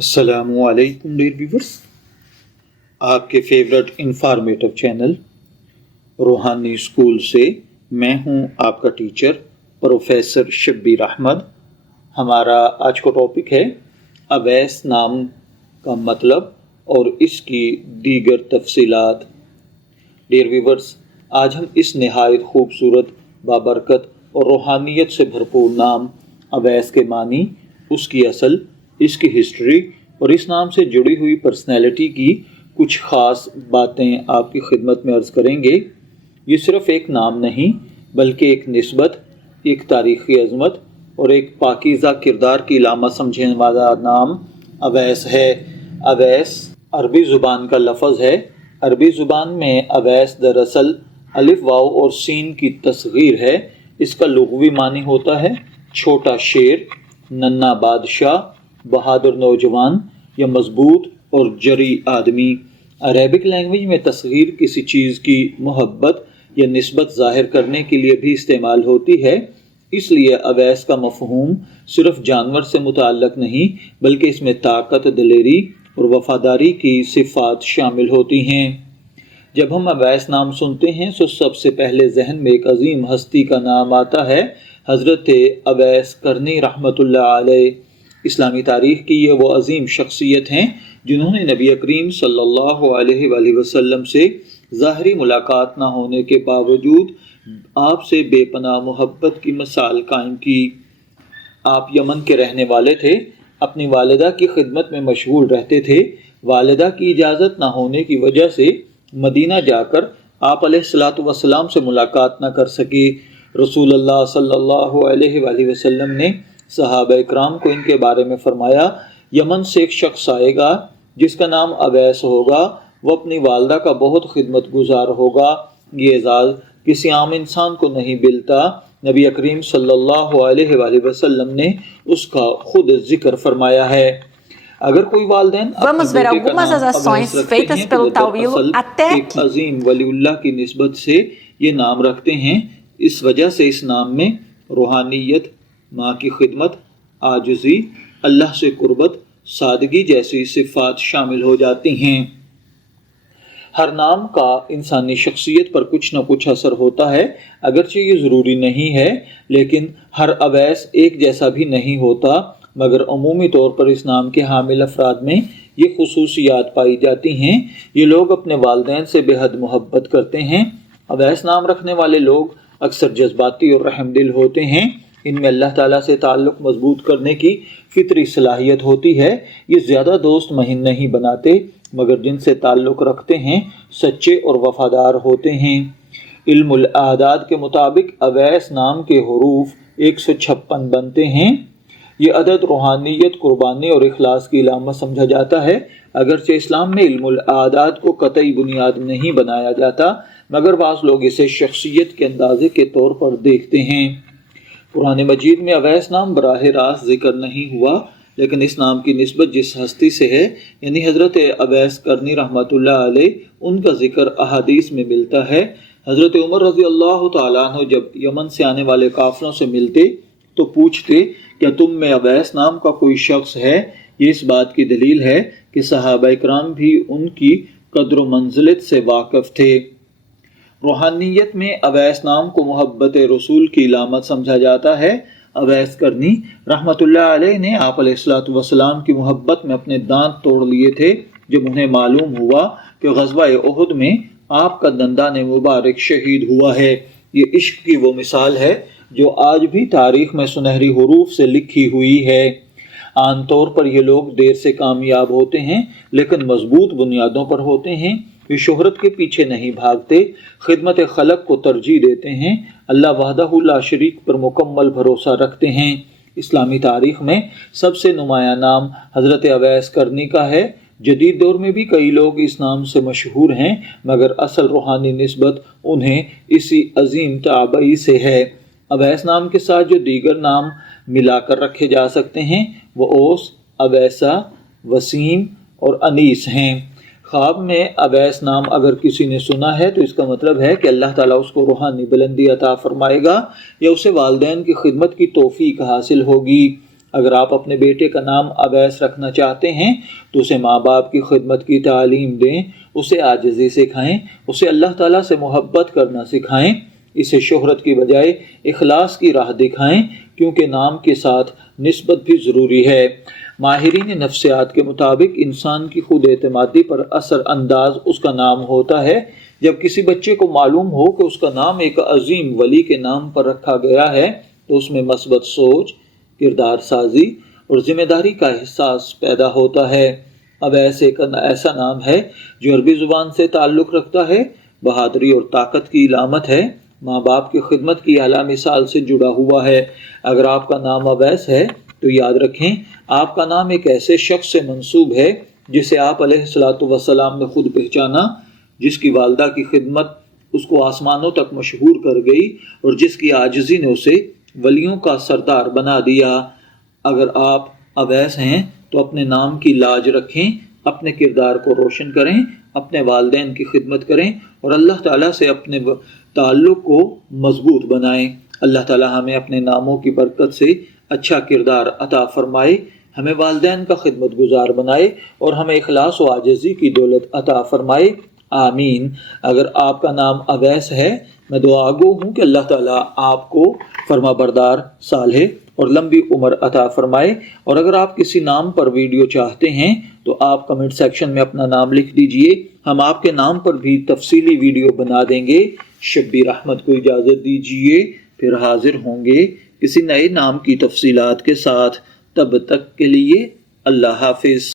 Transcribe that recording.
السلام علیکم dear viewers, آپ کے فیورٹ انفارمیٹو چینل روحانی اسکول سے میں ہوں آپ کا ٹیچر پروفیسر شبیر احمد۔ ہمارا آج کا ٹاپک ہے اویس نام کا مطلب اور اس کی دیگر تفصیلات۔ ڈیئر ویورس، آج ہم اس نہایت خوبصورت، بابرکت اور روحانیت سے بھرپور نام اویس کے معنی، اس کی اصل، اس کی ہسٹری اور اس نام سے جڑی ہوئی پرسنالٹی کی کچھ خاص باتیں آپ کی خدمت میں عرض کریں گے۔ یہ صرف ایک نام نہیں بلکہ ایک نسبت، ایک تاریخی عظمت اور ایک پاکیزہ کردار کی علامت سمجھنے والا نام اویس ہے۔ اویس عربی زبان کا لفظ ہے۔ عربی زبان میں اویس دراصل الف واو اور سین کی تصغیر ہے۔ اس کا لغوی معنی ہوتا ہے چھوٹا شیر، ننھا بادشاہ، بہادر نوجوان یا مضبوط اور جری آدمی۔ عربک لینگویج میں تصغیر کسی چیز کی محبت یا نسبت ظاہر کرنے کے لیے بھی استعمال ہوتی ہے۔ اس لیے اویس کا مفہوم صرف جانور سے متعلق نہیں بلکہ اس میں طاقت، دلیری اور وفاداری کی صفات شامل ہوتی ہیں۔ جب ہم اویس نام سنتے ہیں تو سب سے پہلے ذہن میں ایک عظیم ہستی کا نام آتا ہے، حضرت اویس کرنی رحمۃ اللہ علیہ۔ اسلامی تاریخ کی یہ وہ عظیم شخصیت ہیں جنہوں نے نبی کریم صلی اللہ علیہ وآلہ وسلم سے ظاہری ملاقات نہ ہونے کے باوجود آپ سے بے پناہ محبت کی مثال قائم کی۔ آپ یمن کے رہنے والے تھے، اپنی والدہ کی خدمت میں مشغول رہتے تھے۔ والدہ کی اجازت نہ ہونے کی وجہ سے مدینہ جا کر آپ علیہ الصلوۃ والسلام سے ملاقات نہ کر سکے۔ رسول اللہ صلی اللہ علیہ وآلہ وسلم نے صحابہ اکرام کو ان کے بارے میں فرمایا، یمن سے ایک شخص آئے گا جس کا نام اویس ہوگا، وہ اپنی والدہ کا بہت خدمت گزار ہوگا۔ یہ اعزاز کسی عام انسان کو نہیں ملتا۔ نبی کریم صلی اللہ علیہ وآلہ وسلم نے اس کا خود ذکر فرمایا ہے۔ اگر کوئی والدین Vamos ver algumas das ações feitas pelo Tawil até ایک عظیم ولی اللہ کی نسبت سے یہ نام رکھتے ہیں۔ اس وجہ سے اس نام میں روحانیت، ماں کی خدمت، عاجزی، اللہ سے قربت، سادگی جیسی صفات شامل ہو جاتی ہیں۔ ہر نام کا انسانی شخصیت پر کچھ نہ کچھ اثر ہوتا ہے، اگرچہ یہ ضروری نہیں ہے، لیکن ہر اویس ایک جیسا بھی نہیں ہوتا، مگر عمومی طور پر اس نام کے حامل افراد میں یہ خصوصیات پائی جاتی ہیں۔ یہ لوگ اپنے والدین سے بے حد محبت کرتے ہیں۔ اویس نام رکھنے والے لوگ اکثر جذباتی اور رحم دل ہوتے ہیں۔ ان میں اللہ تعالیٰ سے تعلق مضبوط کرنے کی فطری صلاحیت ہوتی ہے۔ یہ زیادہ دوست مہین نہیں بناتے مگر جن سے تعلق رکھتے ہیں سچے اور وفادار ہوتے ہیں۔ علم الاعداد کے مطابق اویس نام کے حروف 156 بنتے ہیں۔ یہ عدد روحانیت، قربانی اور اخلاص کی علامت سمجھا جاتا ہے۔ اگرچہ اسلام میں علم الاعداد کو قطعی بنیاد نہیں بنایا جاتا مگر بعض لوگ اسے شخصیت کے اندازے کے طور پر دیکھتے ہیں۔ قرآن مجید میں اویس نام براہ راست ذکر نہیں ہوا، لیکن اس نام کی نسبت جس ہستی سے ہے یعنی حضرت اویس کرنی رحمۃ اللہ علیہ، ان کا ذکر احادیث میں ملتا ہے۔ حضرت عمر رضی اللہ تعالیٰ عنہ جب یمن سے آنے والے قافلوں سے ملتے تو پوچھتے کیا تم میں اویس نام کا کوئی شخص ہے؟ یہ اس بات کی دلیل ہے کہ صحابہ اکرام بھی ان کی قدر و منزلت سے واقف تھے۔ روحانیت میں اویس نام کو محبت رسول کی علامت سمجھا جاتا ہے۔ اویس کرنی رحمۃ اللہ علیہ نے آپ علیہ الصلوۃ والسلام کی محبت میں اپنے دانت توڑ لیے تھے جب انہیں معلوم ہوا کہ غزوہ احد میں آپ کا دندان مبارک شہید ہوا ہے۔ یہ عشق کی وہ مثال ہے جو آج بھی تاریخ میں سنہری حروف سے لکھی ہوئی ہے۔ عام طور پر یہ لوگ دیر سے کامیاب ہوتے ہیں لیکن مضبوط بنیادوں پر ہوتے ہیں۔ یہ شہرت کے پیچھے نہیں بھاگتے، خدمت خلق کو ترجیح دیتے ہیں، اللہ وحدہ لا شریک پر مکمل بھروسہ رکھتے ہیں۔ اسلامی تاریخ میں سب سے نمایاں نام حضرت اویس کرنی کا ہے۔ جدید دور میں بھی کئی لوگ اس نام سے مشہور ہیں مگر اصل روحانی نسبت انہیں اسی عظیم تابعی سے ہے۔ اویس نام کے ساتھ جو دیگر نام ملا کر رکھے جا سکتے ہیں وہ اوس، اویسہ، وسیم اور انیس ہیں۔ خواب میں اویس نام اگر کسی نے سنا ہے تو اس کا مطلب ہے کہ اللہ تعالیٰ اس کو روحانی بلندی عطا فرمائے گا یا اسے والدین کی خدمت کی توفیق حاصل ہوگی۔ اگر آپ اپنے بیٹے کا نام اویس رکھنا چاہتے ہیں تو اسے ماں باپ کی خدمت کی تعلیم دیں، اسے عاجزی سکھائیں، اسے اللہ تعالیٰ سے محبت کرنا سکھائیں، اسے شہرت کی بجائے اخلاص کی راہ دکھائیں، کیونکہ نام کے ساتھ نسبت بھی ضروری ہے۔ ماہرین نفسیات کے مطابق انسان کی خود اعتمادی پر اثر انداز اس کا نام ہوتا ہے۔ جب کسی بچے کو معلوم ہو کہ اس کا نام ایک عظیم ولی کے نام پر رکھا گیا ہے تو اس میں مثبت سوچ، کردار سازی اور ذمہ داری کا احساس پیدا ہوتا ہے۔ اویس ایک ایسا نام ہے جو عربی زبان سے تعلق رکھتا ہے، بہادری اور طاقت کی علامت ہے، ماں باپ کی خدمت کی اعلیٰ مثال سے جڑا ہوا ہے۔ اگر آپ کا نام اویس ہے تو یاد رکھیں آپ کا نام ایک ایسے شخص سے منسوب ہے جسے آپ علیہ الصلوۃ والسلام نے خود پہچانا، جس کی والدہ کی خدمت اس کو آسمانوں تک مشہور کر گئی اور جس کی عاجزی نے اسے ولیوں کا سردار بنا دیا۔ اگر آپ اویس ہیں تو اپنے نام کی لاج رکھیں، اپنے کردار کو روشن کریں، اپنے والدین کی خدمت کریں اور اللہ تعالیٰ سے اپنے تعلق کو مضبوط بنائیں۔ اللہ تعالیٰ ہمیں اپنے ناموں کی برکت سے اچھا کردار عطا فرمائے، ہمیں والدین کا خدمت گزار بنائے اور ہمیں اخلاص و عاجزی کی دولت عطا فرمائے، آمین۔ اگر آپ کا نام اویس ہے، میں دعا گو ہوں کہ اللہ تعالیٰ آپ کو فرما بردار، صالح اور لمبی عمر عطا فرمائے۔ اور اگر آپ کسی نام پر ویڈیو چاہتے ہیں تو آپ کمنٹ سیکشن میں اپنا نام لکھ دیجئے، ہم آپ کے نام پر بھی تفصیلی ویڈیو بنا دیں گے۔ شبیر احمد کو اجازت دیجئے، پھر حاضر ہوں گے کسی نئے نام کی تفصیلات کے ساتھ۔ تب تک کے لیے اللہ حافظ۔